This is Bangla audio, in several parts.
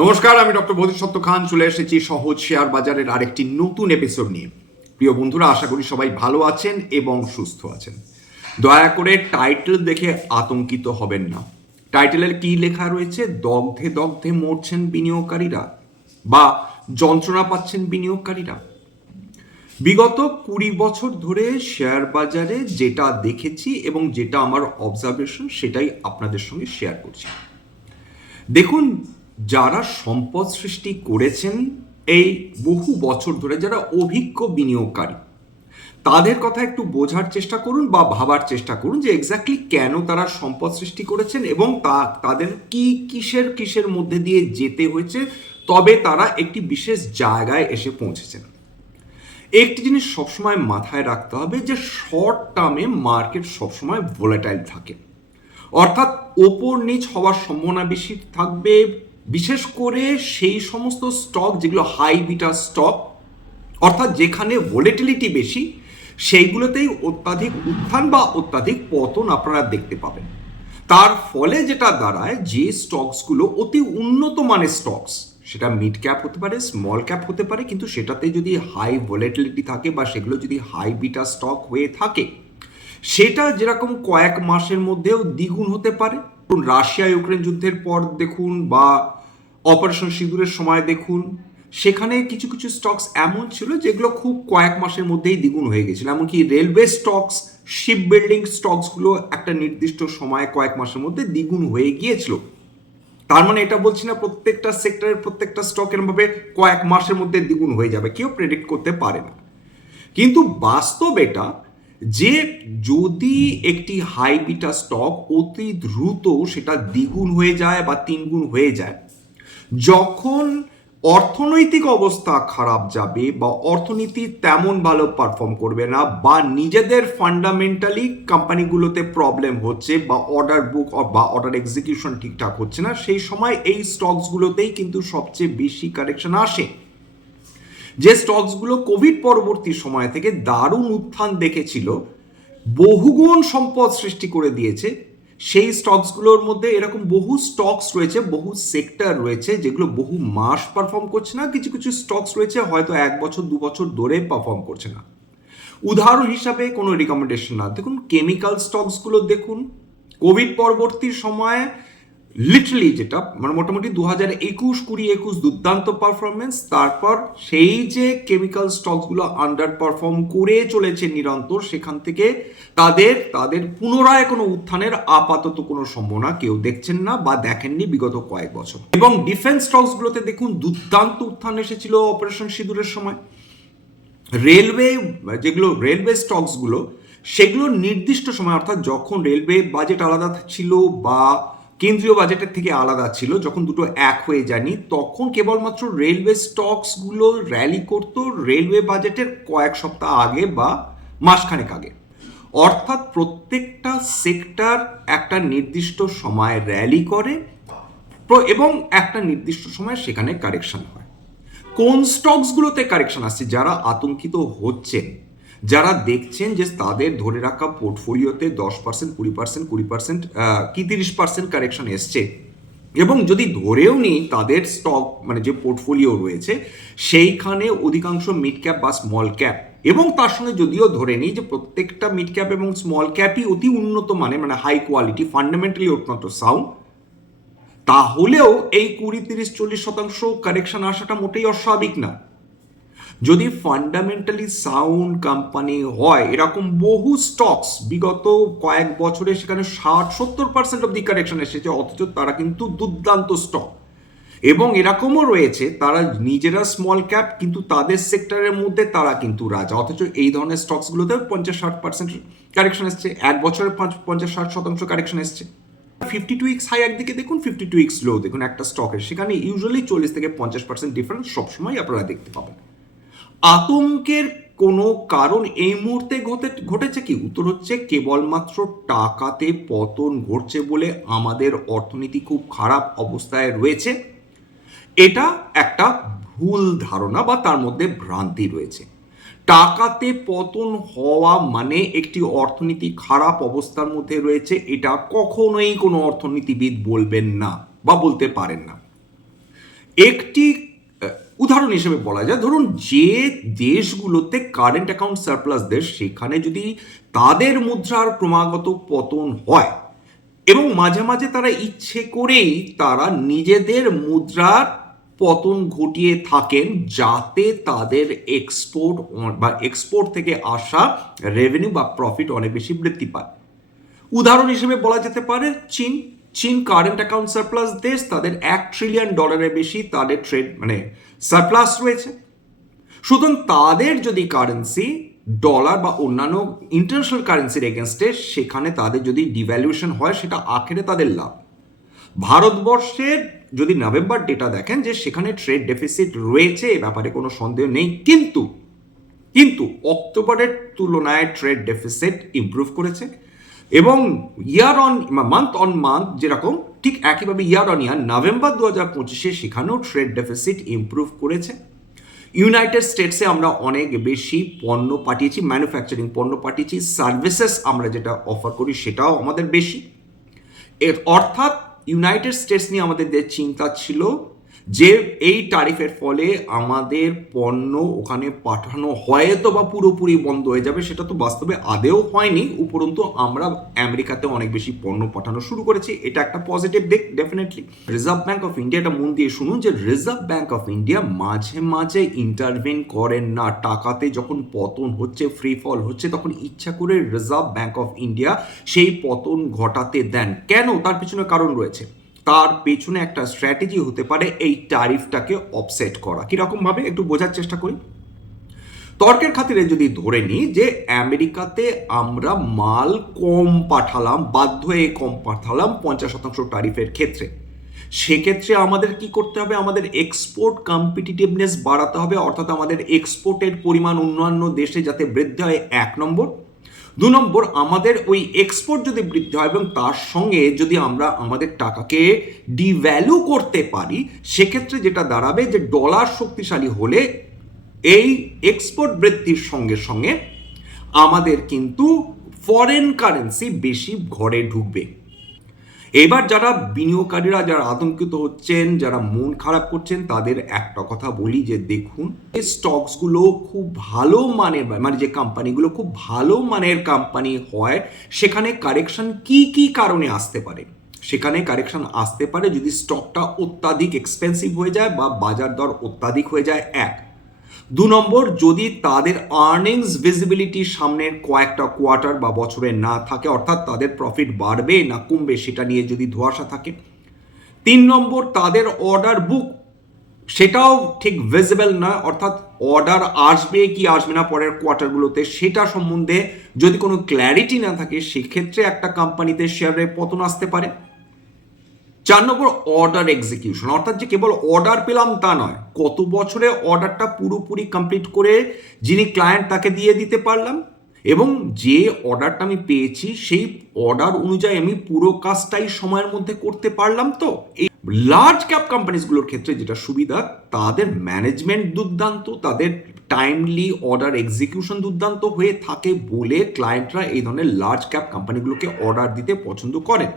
নমস্কার, আমি ডক্টর বোধিসত্ত্ব খান চলে এসেছি সহজ শেয়ার বাজারের আরেকটি নতুন এপিসোড নিয়ে। প্রিয় বন্ধুরা, আশা করি সবাই ভালো আছেন এবং সুস্থ আছেন। দয়া করে টাইটেল দেখে আতঙ্কিত হবেন না। টাইটেলের কি লেখা রয়েছে? দগ্ধে দগ্ধে মরছেন বিনিয়োগকারীরা বা যন্ত্রণা পাচ্ছেন বিনিয়োগকারীরা। বিগত 20 বছর ধরে শেয়ার বাজারে যেটা দেখেছি এবং যেটা আমার অবজারভেশন সেটাই আপনাদের সঙ্গে শেয়ার করছি। দেখুন, যারা সম্পদ সৃষ্টি করেছেন এই বহু বছর ধরে, যারা অভিজ্ঞ বিনিয়োগকারী, তাদের কথা একটু বোঝার চেষ্টা করুন বা ভাবার চেষ্টা করুন যে এক্স্যাক্টলি কেন তারা সম্পদ সৃষ্টি করেছেন এবং তাদের কি কিসের কিসের মধ্যে দিয়ে যেতে হয়েছে, তবে তারা একটি বিশেষ জায়গায় এসে পৌঁছেছেন। একটি জিনিস সবসময় মাথায় রাখতে হবে যে শর্ট টার্মে মার্কেট সবসময় ভোলাটাইল থাকে, অর্থাৎ ওপর নিচ হওয়ার সম্ভাবনা বেশি থাকবে, বিশেষ করে সেই সমস্ত স্টক যেগুলো হাই বিটা স্টক, অর্থাৎ যেখানে ভোলেটিলিটি বেশি, সেইগুলোতেই অত্যাধিক উত্থান বা অত্যাধিক পতন আপনারা দেখতে পাবেন। তার ফলে যেটা দাঁড়ায়, যে স্টকসগুলো অতি উন্নত মানের স্টকস, সেটা মিড ক্যাপ হতে পারে, স্মল ক্যাপ হতে পারে, কিন্তু সেটাতে যদি হাই ভোলেটিলিটি থাকে বা সেগুলো যদি হাই বিটা স্টক হয়ে থাকে, সেটা যেরকম কয়েক মাসের মধ্যেও দ্বিগুণ হতে পারে। রাশিয়া ইউক্রেন যুদ্ধের পর দেখুন বা অপারেশন সিঁদুরের সময় দেখুন, সেখানে কিছু কিছু স্টকস এমন ছিল যেগুলো খুব কয়েক মাসের মধ্যেই দ্বিগুণ হয়ে গেছিল। এমনকি রেলওয়ে স্টকস, শিপ বিল্ডিং স্টকসগুলো একটা নির্দিষ্ট সময় কয়েক মাসের মধ্যে দ্বিগুণ হয়ে গিয়েছিল। তার মানে এটা বলছি না প্রত্যেকটা সেক্টরের প্রত্যেকটা স্টক এরমভাবে কয়েক মাসের মধ্যে দ্বিগুণ হয়ে যাবে, কেউ প্রেডিক্ট করতে পারে না। কিন্তু বাস্তব এটা যে যদি একটি হাই বিটা স্টক অতি দ্রুত সেটা দ্বিগুণ হয়ে যায় বা তিনগুণ হয়ে যায়, যখন অর্থনৈতিক অবস্থা খারাপ যাবে বা অর্থনীতি তেমন ভালো পারফর্ম করবে না বা নিজেদের ফান্ডামেন্টালি কোম্পানিগুলোতে প্রবলেম হচ্ছে বা অর্ডার বুক বা অর্ডার এক্সিকিউশন ঠিকঠাক হচ্ছে না, সেই সময় এই স্টকসগুলোতেই কিন্তু সবচেয়ে বেশি কারেকশন আসে। যে স্টকসগুলো কোভিড পরবর্তী সময় থেকে দারুণ উত্থান দেখেছিল, বহুগুণ সম্পদ সৃষ্টি করে দিয়েছে, সেই স্টকসগুলোর মধ্যে এরকম বহু স্টকস রয়েছে, বহু সেক্টর রয়েছে যেগুলো বহু মাস পারফর্ম করছে না। কিছু কিছু স্টকস রয়েছে হয়তো 1 বছর 2 বছর ধরে পারফর্ম করছে না। উদাহরণ হিসাবে কোনো রিকমেন্ডেশন না, দেখুন কেমিক্যাল স্টকসগুলো দেখুন। কোভিড পরবর্তী সময়ে লিটারালি যেটা মানে মোটামুটি 2021 দুর্দান্ত পারফরমেন্স, তারপর সেই যে কেমিক্যাল স্টকসগুলো আন্ডার পারফর্ম করে চলেছে নিরন্তর, সেখান থেকে তাদের পুনরায় কোনো উত্থানের আপাতত কোনো সম্ভাবনা কেউ দেখছেন না বা দেখেননি বিগত কয়েক বছর। এবং ডিফেন্স স্টকসগুলোতে দেখুন দুর্দান্ত উত্থান এসেছিল অপারেশন সিঁদুরের সময়। রেলওয়ে স্টকসগুলো সেগুলো নির্দিষ্ট সময়, অর্থাৎ যখন রেলওয়ে বাজেট আলাদা ছিল বা কেন্দ্রীয় বাজেটের থেকে আলাদা ছিল, যখন দুটো এক হয়ে যায়নি, তখন কেবলমাত্র রেলওয়ে স্টকসগুলো র্যালি করতো রেলওয়ে বাজেটের কয়েক সপ্তাহ আগে বা মাসখানেক আগে। অর্থাৎ প্রত্যেকটা সেক্টর একটা নির্দিষ্ট সময় র্যালি করে এবং একটা নির্দিষ্ট সময় সেখানে কারেকশন হয়। কোন স্টকসগুলোতে কারেকশন আসছে? যারা আতঙ্কিত হচ্ছেন, যারা দেখছেন যে তাদের ধরে রাখা পোর্টফোলিওতে 10%, 20%, 20% কি 30% কারেকশন এসছে, এবং যদি ধরেও নিই তাদের স্টক মানে যে পোর্টফোলিও রয়েছে সেইখানে অধিকাংশ মিড ক্যাপ বা স্মল ক্যাপ, এবং তার সঙ্গে যদিও ধরে নিই যে প্রত্যেকটা মিড ক্যাপ এবং স্মল ক্যাপই অতি উন্নত মানে হাই কোয়ালিটি, ফান্ডামেন্টালি অত্যন্ত সাউন্ড, তাহলেও এই 20, 30, 40% কারেকশন আসাটা মোটেই অস্বাভাবিক না। যদি ফান্ডামেন্টালি সাউন্ড কোম্পানি হয়, এরকম বহু স্টকস বিগত কয়েক বছরে সেখানে 60-70% অব দি কারেকশন এসেছে, অথচ তারা কিন্তু দুর্দান্ত স্টক। এবং এরকমও রয়েছে তারা নিজেরা স্মল ক্যাপ কিন্তু তাদের সেক্টরের মধ্যে তারা কিন্তু রাজা, অথচ এই ধরনের স্টকসগুলোতে 50-60% কারেকশন এসছে, এক বছরে 50-60% কারেকশন এসছে। 52 উইকস হাই একদিকে দেখুন, 52 উইকস লো দেখুন একটা স্টকের, সেখানে ইউজুয়ালি 40-50% ডিফারেন্স সবসময় আপনারা দেখতে পাবেন। আতঙ্কের কোনো কারণ এই মুহূর্তে ঘটেছে কি? উত্তর হচ্ছে কেবলমাত্র টাকাতে পতন ঘটছে বলে আমাদের অর্থনীতি খুব খারাপ অবস্থায় রয়েছে, এটা একটা ভুল ধারণা বা তার মধ্যে ভ্রান্তি রয়েছে। টাকাতে পতন হওয়া মানে একটি অর্থনীতি খারাপ অবস্থার মধ্যে রয়েছে, এটা কখনোই কোনো অর্থনীতিবিদ বলবেন না বা বলতে পারেন না। একটি উদাহরণ হিসেবে বলা যায়, ধরুন যে দেশগুলোতে কারেন্ট অ্যাকাউন্ট সারপ্লাস দেশ, সেখানে যদি তাদের মুদ্রার ক্রমাগত পতন হয় এবং মাঝে মাঝে তারা ইচ্ছে করেই তারা নিজেদের মুদ্রার পতন ঘটিয়ে থাকেন যাতে তাদের এক্সপোর্ট থেকে আসা রেভিনিউ বা প্রফিট অনেক বেশি বৃদ্ধি পায়। উদাহরণ হিসেবে বলা যেতে পারে চীন। চীন কারেন্ট অ্যাকাউন্ট সারপ্লাস দেশ, তাদের $1 ট্রিলিয়ন বেশি তাদের ট্রেড সারপ্লাস রয়েছে। সুতরাং তাদের যদি কারেন্সি ডলার বা অন্যান্য ইন্টারন্যাশনাল কারেন্সির এগেনস্টে সেখানে তাদের যদি ডিভ্যালুয়েশন হয়, সেটা আখেরে তাদের লাভ। ভারতবর্ষের যদি নভেম্বর ডেটা দেখেন যে সেখানে ট্রেড ডেফিসিট রয়েছে, এ ব্যাপারে কোনো সন্দেহ নেই, কিন্তু অক্টোবরের তুলনায় ট্রেড ডেফিসিট ইমপ্রুভ করেছে এবং মান্থ অন মান্থ যেরকম, ঠিক একইভাবে ইয়ার অন ইয়ার নভেম্বর 2025 সেখানেও ট্রেড ডেফিসিট ইমপ্রুভ করেছে। ইউনাইটেড স্টেটসে আমরা অনেক বেশি পণ্য পাঠিয়েছি, ম্যানুফ্যাকচারিং পণ্য পাঠিয়েছি, সার্ভিসেস আমরা যেটা অফার করি সেটাও আমাদের বেশি। অর্থাৎ ইউনাইটেড স্টেটস নিয়ে আমাদের যে চিন্তা ছিল যে এই ট্যারিফের ফলে আমাদের পণ্য ওখানে পাঠানো হয়তো বা পুরোপুরি বন্ধ হয়ে যাবে, সেটা তো বাস্তবে আদেও হয়নি। উপরন্তু আমরা আমেরিকাতে অনেক বেশি পণ্য পাঠানো শুরু করেছি, এটা একটা পজিটিভ দিক definitely. Reserve bank of India, এটা মন দিয়ে শুনুন যে রিজার্ভ ব্যাঙ্ক অফ ইন্ডিয়া মাঝে মাঝে ইন্টারভেন করেন না। টাকাতে যখন পতন হচ্ছে, ফ্রি ফল হচ্ছে, তখন ইচ্ছা করে রিজার্ভ ব্যাঙ্ক অফ ইন্ডিয়া সেই পতন ঘটাতে দেন। কেন? তার পিছনে কারণ রয়েছে। তার পেছনে একটা স্ট্র্যাটেজি হতে পারে এই ট্যারিফটাকে অফসেট করা। কিরকম ভাবে একটু বোঝার চেষ্টা করি। তর্কের খাতিরে যদি ধরে নিই যে আমেরিকাতে আমরা মাল কম পাঠালাম, বাধ্য হয়ে কম পাঠালাম 50% ট্যারিফের ক্ষেত্রে, সেক্ষেত্রে আমাদের কি করতে হবে? আমাদের এক্সপোর্ট কম্পিটিটিভনেস বাড়াতে হবে, অর্থাৎ আমাদের এক্সপোর্টের পরিমাণ অন্যান্য দেশে যাতে বৃদ্ধি হয়, 1 নম্বর। 2 নম্বর, আমাদের ওই এক্সপোর্ট যদি বৃদ্ধি হয় এবং তার সঙ্গে যদি আমরা আমাদের টাকাকে ডিভ্যালু করতে পারি, সেক্ষেত্রে যেটা দাঁড়াবে যে ডলার শক্তিশালী হলে এই এক্সপোর্ট বৃদ্ধির সঙ্গে সঙ্গে আমাদের কিন্তু ফরেন কারেন্সি বেশি ঘরে ঢুকবে। এবার যারা বিনিয়োগকারীরা যারা আতঙ্কিত হচ্ছেন, যারা মন খারাপ করছেন, তাদের একটা কথা বলি যে দেখুন, এই স্টকসগুলো খুব ভালো মানের, মানে যে কোম্পানিগুলো খুব ভালো মানের কোম্পানি হয়, সেখানে কারেকশন কি কি কারণে আসতে পারে? সেখানে কারেকশন আসতে পারে যদি স্টকটা অত্যাধিক এক্সপেন্সিভ হয়ে যায় বা বাজার দর অত্যাধিক হয়ে যায়, 1। 2 নম্বর, যদি তাদের আর্নিংস ভিজিবিলিটি সামনের কয়েকটা কোয়ার্টার বা বছরে না থাকে, অর্থাৎ তাদের প্রফিট বাড়বে না কমবে সেটা নিয়ে যদি ধোঁয়াশা থাকে। 3 নম্বর, তাদের অর্ডার বুক সেটাও ঠিক ভিজিবল না, অর্থাৎ অর্ডার আসবে কি আসবে না পরের কোয়ার্টারগুলোতে সেটা সম্বন্ধে যদি কোনো ক্ল্যারিটি না থাকে, সেক্ষেত্রে একটা কোম্পানিতে শেয়ারের পতন আসতে পারে। 4 নম্বর, অর্ডার এক্সিকিউশন, অর্থাৎ যে কেবল অর্ডার পেলাম তা নয়, কত বছরে অর্ডারটা পুরোপুরি কমপ্লিট করে যিনি ক্লায়েন্ট তাকে দিয়ে দিতে পারলাম, এবং যে অর্ডারটা আমি পেয়েছি সেই অর্ডার অনুযায়ী আমি পুরো কাজটাই সময়ের মধ্যে করতে পারলাম। তো এই লার্জ ক্যাপ কোম্পানিজগুলোর ক্ষেত্রে যেটা সুবিধা, তাদের ম্যানেজমেন্ট দুর্দান্ত, তাদের টাইমলি অর্ডার এক্সিকিউশন দুর্দান্ত হয়ে থাকে বলে ক্লায়েন্টরা এই ধরনের লার্জ ক্যাপ কোম্পানিগুলোকে অর্ডার দিতে পছন্দ করেন।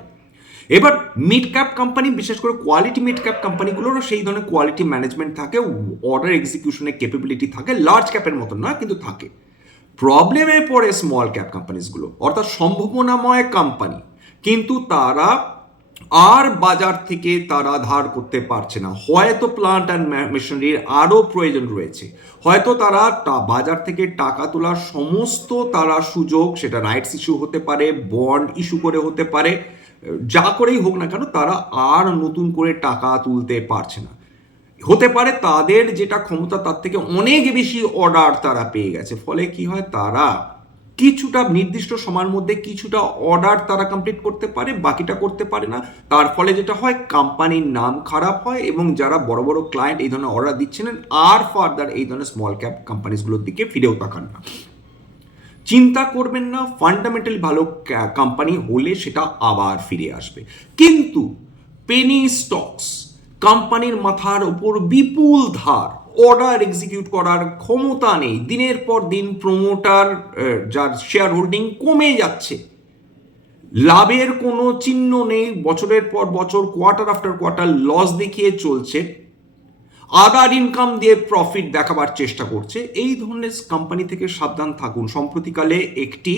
এবার মিড ক্যাপ কোম্পানি, বিশেষ করে কোয়ালিটি মিড ক্যাপ কোম্পানিগুলোরও সেই ধরনের কোয়ালিটি ম্যানেজমেন্ট থাকে, অর্ডার এক্সিকিউশনের ক্যাপাবিলিটি থাকে, লার্জ ক্যাপের মতন না কিন্তু থাকে। প্রবলেমে পড়ে স্মল ক্যাপ কোম্পানিজগুলো, অর্থাৎ সম্ভাবনাময় কোম্পানি, কিন্তু তারা আর বাজার থেকে তারা ধার করতে পারছে না। হয়তো প্লান্ট অ্যান্ড মেশিনারির আরও প্রয়োজন রয়েছে, হয়তো তারা বাজার থেকে টাকা তোলার সমস্ত তারা সুযোগ, সেটা রাইটস ইস্যু হতে পারে, বন্ড ইস্যু করে হতে পারে, যা করেই হোক না কেন তারা আর নতুন করে টাকা তুলতে পারছে না। হতে পারে তাদের যেটা ক্ষমতা তার থেকে অনেক বেশি অর্ডার তারা পেয়ে গেছে, ফলে কি হয়, তারা কিছুটা নির্দিষ্ট সময়ের মধ্যে কিছুটা অর্ডার তারা কমপ্লিট করতে পারে, বাকিটা করতে পারে না। তার ফলে যেটা হয়, কোম্পানির নাম খারাপ হয় এবং যারা বড় বড় ক্লায়েন্ট এই ধরনের অর্ডার দিচ্ছিলেন আর ফার্দার এই ধরনের স্মল ক্যাপ কোম্পানিজগুলোর দিকে ফিরেও তাকান না। চিন্তা করবেন না, ফান্ডামেন্টালি ভালো কোম্পানি হলে সেটা আবার ফিরে আসবে। কিন্তু পেনি স্টকস, কোম্পানির মাথার ওপর বিপুল ধার, অর্ডার এক্সিকিউট করার ক্ষমতা নেই, দিনের পর দিন প্রমোটার যার শেয়ার হোল্ডিং কমে যাচ্ছে, লাভের কোনো চিহ্ন নেই, বছরের পর বছর কোয়ার্টার আফটার কোয়ার্টার লস দেখিয়ে চলছে, আদার ইনকাম দিয়ে প্রফিট দেখাবার চেষ্টা করছে, এই ধরনের কোম্পানি থেকে সাবধান থাকুন। সম্প্রতিকালে একটি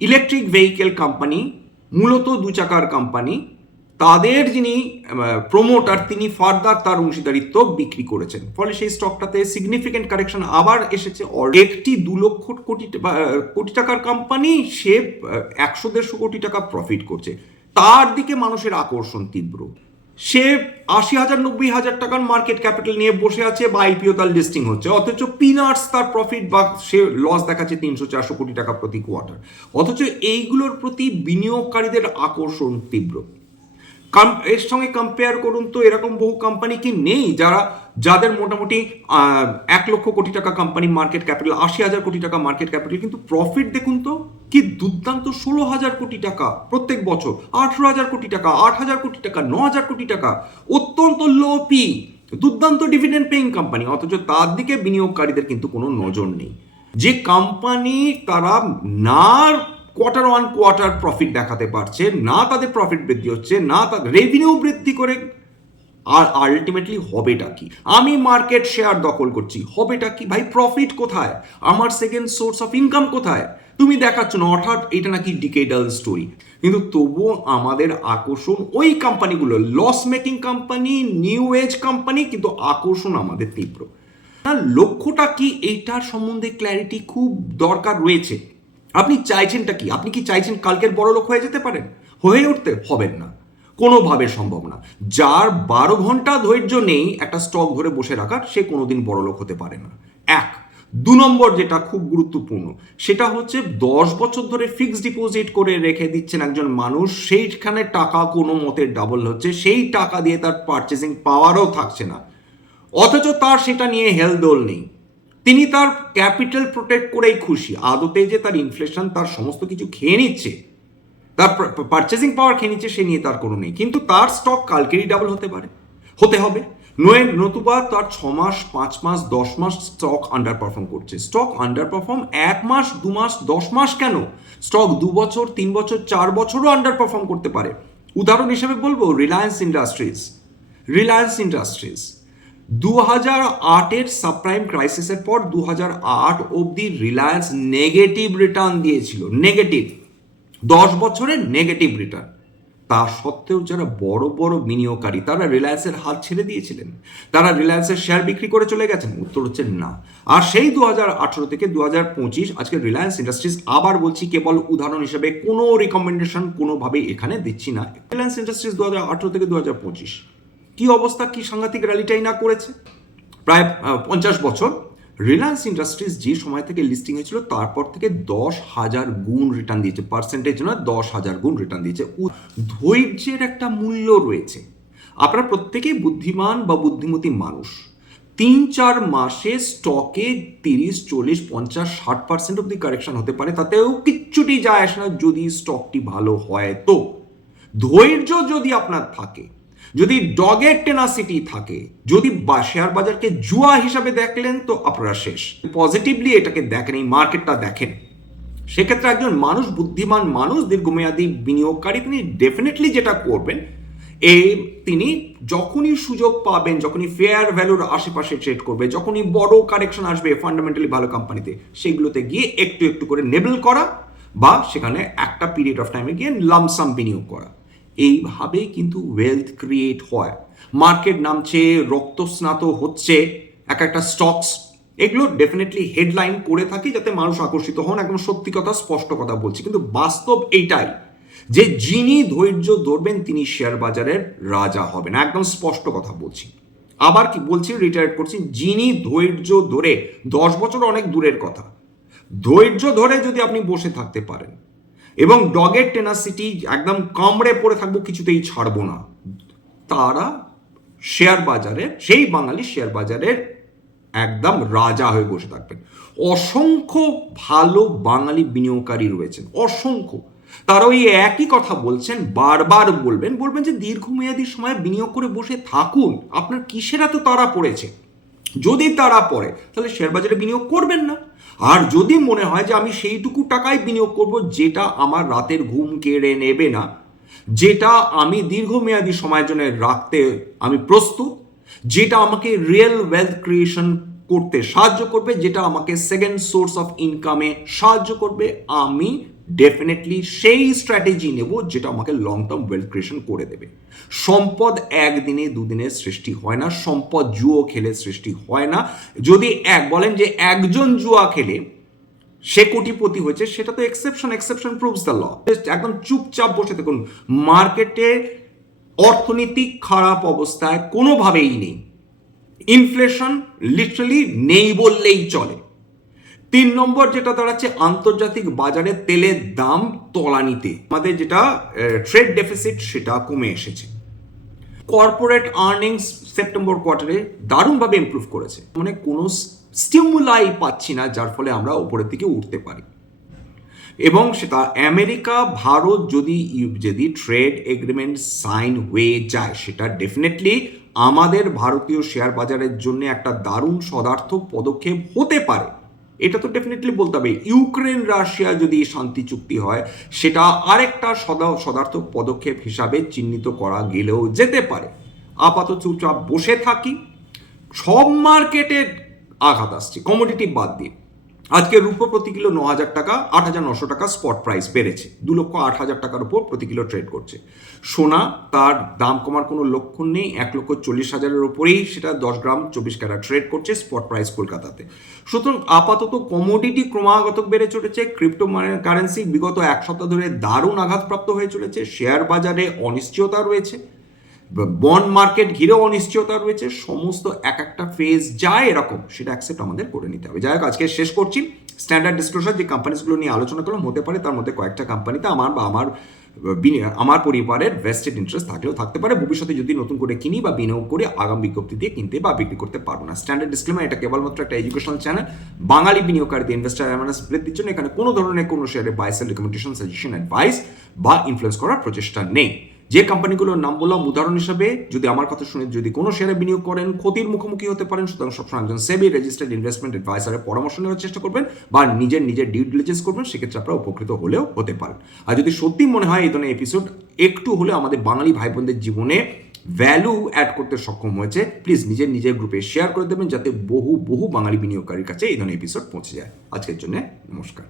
ইলেকট্রিক ভেহিকেল কোম্পানি, মূলত 2 চাকার কোম্পানি, তাদের যিনি প্রমোটার তিনি ফার্দার তার অংশীদারিত্ব বিক্রি করেছেন, ফলে সেই স্টকটাতে সিগনিফিকেন্ট কারেকশন আবার এসেছে। একটি 2 লক্ষ কোটি টাকার কোম্পানি, সে 100-150 কোটি টাকা প্রফিট করছে, তার দিকে মানুষের আকর্ষণ তীব্র। সে 80,000-90,000 টাকার মার্কেট ক্যাপিটাল নিয়ে বসে আছে বা আইপিও তার লিস্টিং হচ্ছে, অথচ পিনার্স তার প্রফিট বা সে লস দেখাচ্ছে 300-400 কোটি টাকা প্রতি কোয়ার্টার, অথচ এইগুলোর প্রতি বিনিয়োগকারীদের আকর্ষণ তীব্র। এর সঙ্গে কম্পেয়ার করুন তো, এরকম বহু কোম্পানি কি নেই যাদের মোটামুটি 1 লক্ষ কোটি টাকা কোম্পানি মার্কেট ক্যাপিটাল, 80,000 কোটি টাকা মার্কেট ক্যাপিটাল, কিন্তু প্রফিট দেখুন তো কি দুর্দান্ত, 16,000 কোটি টাকা প্রত্যেক বছর, 18,000 কোটি টাকা, 8,000 কোটি টাকা, 9,000 কোটি টাকা, অত্যন্ত লো পি, দুর্দান্ত ডিভিডেন্ড পেইং কোম্পানি, অথচ তার দিকে বিনিয়োগকারীদের কিন্তু কোনো নজর নেই। যে কোম্পানি তারা না কোয়ার্টার ওয়ান কোয়ার্টার প্রফিট দেখাতে পারছে, না তাদের প্রফিট বৃদ্ধি হচ্ছে, না তাদের রেভিনিউ বৃদ্ধি করে, আর আলটিমেটলি হবেটা কি? আমি মার্কেট শেয়ার দখল করছি, হবেটা কি ভাই? প্রফিট কোথায়? আমার সেকেন্ড সোর্স অফ ইনকাম কোথায়? তুমি দেখাচ্ছ না, অর্থাৎ এটা নাকি ডিকেডাল স্টোরি। কিন্তু তবুও আমাদের আকর্ষণ ওই কোম্পানিগুলো, loss making company, new age company, কিন্তু আকর্ষণ আমাদের তীব্র। লক্ষ্যটা কি এইটার সম্বন্ধে ক্ল্যারিটি খুব দরকার রয়েছে। আপনি চাইছেনটা কি? আপনি কি চাইছেন কালকের বড় লোক হয়ে যেতে পারেন? হয়ে উঠতে হবেন না, কোনোভাবে সম্ভব না। যার 12 ঘন্টা ধৈর্য নেই একটা স্টক ধরে বসে রাখার, সে কোনোদিন বড় লোক হতে পারে না। 1, 2 নম্বর যেটা খুব গুরুত্বপূর্ণ, সেটা হচ্ছে 10 বছর ধরে ফিক্সড ডিপোজিট করে রেখে দিচ্ছেন একজন মানুষ, সেইখানে টাকা কোনো মতে ডাবল হচ্ছে, সেই টাকা দিয়ে তার পারচেসিং পাওয়ারও থাকছে না, অথচ তার সেটা নিয়ে হেলদোল নেই। তিনি তার ক্যাপিটাল প্রোটেক্ট করেই খুশি, আদতে যে তার ইনফ্লেশন তার সমস্ত কিছু খেয়ে নিচ্ছে, তার পারচেসিং পাওয়ার খেয়ে নিচ্ছে, সে নিয়ে তার কোনো নেই। কিন্তু তার স্টক কালকেরই ডাবল হতে হবে, নতুবা তার 6 মাস, 5 মাস, 10 মাস স্টক আন্ডার পারফর্ম করছে। স্টক আন্ডার পারফর্ম 1 মাস, 2 মাস, 10 মাস কেন, স্টক 2 বছর, 3 বছর, 4 বছরও আন্ডার পারফর্ম করতে পারে। উদাহরণ হিসেবে বলবো রিলায়েন্স ইন্ডাস্ট্রিজ 2008-এর সাবপ্রাইম ক্রাইসিসের পর 2008 অবধি রিলায়েন্স নেগেটিভ রিটার্ন দিয়েছিল, নেগেটিভ 10 বছরের নেগেটিভ রিটার্ন। তা সত্ত্বেও যারা বড় বড় বিনিয়োগকারী তারা রিলায়েন্সের হাত ছেড়ে দিয়েছিলেন, তারা রিলায়েন্সের শেয়ার বিক্রি করে চলে গেছেন, উত্তর হচ্ছে না। আর সেই 2018 থেকে 2025 আজকে রিলায়েন্স ইন্ডাস্ট্রিজ, আবার বলছি কেবল উদাহরণ হিসেবে, কোনো রিকমেন্ডেশন কোনোভাবে এখানে দিচ্ছি না, রিলায়েন্স ইন্ডাস্ট্রিজ 2018 থেকে 2025 কি অবস্থা, কি সাংঘাতিক র্যালিটাই না করেছে। প্রায় 50 বছর রিলায়েন্স ইন্ডাস্ট্রিজ যে সময় থেকে লিস্টিং হয়েছিল তারপর থেকে 10,000 গুণ রিটার্ন দিয়েছে, পার্সেন্টেজ না 10,000 গুণ রিটার্ন দিয়েছে। ধৈর্যের একটা মূল্য রয়েছে। আপনারা প্রত্যেকেই বুদ্ধিমান বা বুদ্ধিমতী মানুষ। 3-4 মাসে স্টকে 30, 40, 50, 60% অব্দি কারেকশন হতে পারে, তাতেও কিচ্ছুটি যায় আসে না যদি স্টকটি ভালো হয়। তো ধৈর্য যদি আপনার থাকে, যদি ডগের টেনাসিটি থাকে, যদি শেয়ার বাজারকে জুয়া হিসাবে দেখলেন, তো আপনারা শেষ। পজিটিভলি এটাকে দেখেন, এই মার্কেটটা দেখেন, সেক্ষেত্রে একজন মানুষ, বুদ্ধিমান মানুষ, দীর্ঘমেয়াদী বিনিয়োগকারী, তিনি ডেফিনেটলি যেটা করবেন, তিনি যখনই সুযোগ পাবেন, যখনই ফেয়ার ভ্যালুর আশেপাশে ট্রেড করবে, যখনই বড় কারেকশন আসবে ফান্ডামেন্টালি ভালো কোম্পানিতে, সেগুলোতে গিয়ে একটু একটু করে নেবেল করা, বা সেখানে একটা পিরিয়ড অফ টাইমে গিয়ে লামসাম বিনিয়োগ করা। এইভাবেই কিন্তু ওয়েলথ ক্রিয়েট হয়। মার্কেট নামছে, রক্তস্নাত হচ্ছে এক একটা স্টকস, এগুলো ডেফিনেটলি হেডলাইন করে থাকি যাতে মানুষ আকর্ষিত হন, একদম সত্যি কথা, স্পষ্ট কথা বলছি। কিন্তু বাস্তব এইটাই যে যিনি ধৈর্য ধরবেন তিনি শেয়ার বাজারের রাজা হবেন, একদম স্পষ্ট কথা বলছি। আবার কি বলছি, রিটায়ার করছি, যিনি ধৈর্য ধরে, 10 বছর অনেক দূরের কথা, ধৈর্য ধরে যদি আপনি বসে থাকতে পারেন এবং ডগের টেনাসিটি, একদম কামড়ে পড়ে থাকবো, কিছুতেই ছাড়বো না, তারা শেয়ার বাজারের, সেই বাঙালি শেয়ার বাজারের একদম রাজা হয়ে বসে থাকবেন। অসংখ্য ভালো বাঙালি বিনিয়োগকারী রয়েছেন, অসংখ্য। তারা ওই একই কথা বলছেন, বারবার বলবেন যে দীর্ঘমেয়াদী সময় বিনিয়োগ করে বসে থাকুন, আপনার কিসের এত তাড়া পড়েছে? যদি তাড়া পড়ে তাহলে শেয়ার বাজারে বিনিয়োগ করবেন না। আর যদি মনে হয় যে আমি সেইটুকু টাকায় বিনিয়োগ করব যেটা আমার রাতের ঘুম কেড়ে নেবে না, যেটা আমি দীর্ঘমেয়াদী সময়ের জন্য রাখতে আমি প্রস্তুত, যেটা আমাকে রিয়েল ওয়েলথ ক্রিয়েশন করতে সাহায্য করবে, যেটা আমাকে সেকেন্ড সোর্স অফ ইনকামে সাহায্য করবে, আমি ডেফিনেটলি সেই স্ট্র্যাটেজি নেব যেটা আমাকে লং টার্ম ওয়েলথ ক্রিয়েশন করে দেবে। সম্পদ একদিনে দুদিনে সৃষ্টি হয় না, সম্পদ জুয়ো খেলে সৃষ্টি হয় না। যদি বলেন যে একজন জুয়া খেলে সে কোটিপতি হয়েছে, সেটা তো এক্সেপশন প্রুভস দ্য ল। একদম চুপচাপ বসে থাকুন, মার্কেটে অর্থনৈতিক খারাপ অবস্থায় কোনোভাবেই নেই, ইনফ্লেশন লিটারালি নেই বললেই চলে। 3 নম্বর যেটা দাঁড়াচ্ছে, আন্তর্জাতিক বাজারে তেলের দাম তলানিতে, আমাদের যেটা ট্রেড ডেফিসিট সেটা কমে এসেছে। কর্পোরেট আর্নিংস সেপ্টেম্বর কোয়ার্টারে দারুণভাবে ইমপ্রুভ করেছে, মানে কোনো স্টিমুলাই পাচ্ছি না যার ফলে আমরা উপরের দিকে উঠতে পারি। এবং সেটা আমেরিকা ভারত যদি ট্রেড এগ্রিমেন্ট সাইন হয়ে যায়, সেটা ডেফিনেটলি আমাদের ভারতীয় শেয়ার বাজারের জন্য একটা দারুণ সদার্থক পদক্ষেপ হতে পারে। এটা তো ডেফিনেটলি বলতে হবে। ইউক্রেন রাশিয়া যদি শান্তি চুক্তি হয়, সেটা আরেকটা সদার্থক পদক্ষেপ হিসাবে চিহ্নিত করা গেলেও যেতে পারে। আপাতত চুপচাপ বসে থাকি। সব মার্কেটে আঘাত আসছে, কমোডিটি বাদ দিয়ে। আজকে রুপো প্রতি কিলো 9,000 টাকা, 8,900 টাকা স্পট প্রাইস বেড়েছে, 2,08,000 টাকার উপর প্রতি কিলো ট্রেড করছে। সোনা তার দাম কমার কোনো লক্ষণ নেই, 1,40,000-এর উপরেই সেটা 10 গ্রাম 24 ক্যারেট ট্রেড করছে, স্পট প্রাইস কলকাতাতে। সুতরাং আপাতত কমোডিটি ক্রমাগত বেড়ে চলেছে। ক্রিপ্টো কারেন্সি বিগত এক সপ্তাহ ধরে দারুণ আঘাতপ্রাপ্ত হয়ে চলেছে। শেয়ার বাজারে অনিশ্চয়তা রয়েছে, বন্ড মার্কেট ঘিরেও অনিশ্চয়তা রয়েছে। সমস্ত একটা ফেজ যায় এরকম, সেটা অ্যাকসেপ্ট আমাদের করে নিতে হবে। যাই হোক, আজকে শেষ করছি। স্ট্যান্ডার্ড ডিসক্লোজার যে কোম্পানিগুলো নিয়ে আলোচনা করলাম, হতে পারে তার মধ্যে কয়েকটা কোম্পানিতে আমার পরিবারের ভেস্টেড ইন্টারেস্ট থাকলেও থাকতে পারে। ভবিষ্যতে যদি নতুন করে কিনি বা বিনিয়োগ করে আগাম বিজ্ঞপ্তি দিয়ে কিনতে বা বিক্রি করতে পারবো না। স্ট্যান্ডার্ড ডিসক্লেমার, এটা কেবলমাত্র একটা এডুকেশনাল চ্যানেল। বাঙালি বিনিয়োগকারীদের ইনভেস্টার অ্যাওয়ারনেস বৃদ্ধির জন্য এখানে কোনো ধরনের কোনো শেয়ারে buy sell recommendation, suggestion, advice বা ইনফ্লুয়েন্স করার প্রচেষ্টা নেই। যে কোম্পানিগুলোর নাম বললাম উদাহরণ হিসাবে, যদি আমার কথা শুনে যদি কোনো শেয়ারে বিনিয়োগ করেন, ক্ষতির মুখোমুখি হতে পারেন। সুতরাং সবসময় একজন সেবি রেজিস্টার্ড ইনভেস্টমেন্ট অ্যাডভাইসারের পরামর্শ নেওয়ার চেষ্টা করবেন বা নিজের ডিউ ডিলিজেন্স করবেন, সেক্ষেত্রে আপনারা উপকৃত হলেও হতে পারেন। আর যদি সত্যি মনে হয় এই ধরনের এপিসোড একটু হলেও আমাদের বাঙালি ভাই বোনদের জীবনে ভ্যালু অ্যাড করতে সক্ষম হয়েছে, প্লিজ নিজের গ্রুপে শেয়ার করে দেবেন, যাতে বহু বাঙালি বিনিয়োগকারীর কাছে এই ধরনের এপিসোড পৌঁছে যায়। আজকের জন্য নমস্কার।